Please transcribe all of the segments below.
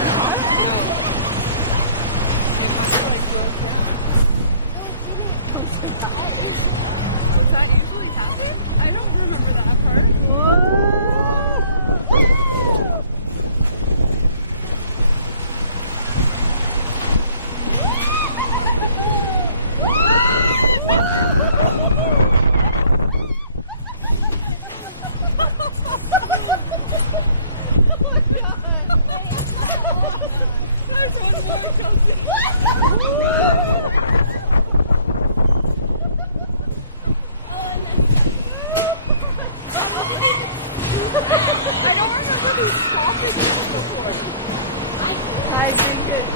I don't remember that part. I think it's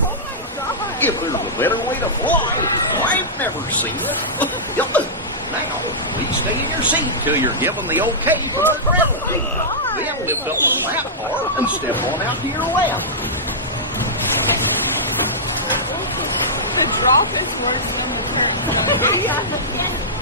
oh my god! If there's a better way to fly, I've never seen it. Now, please stay in your seat till you're given the okay from the ground team. Then lift up the flat bar and step on out to your left. The drop is worse than the turn. Yeah.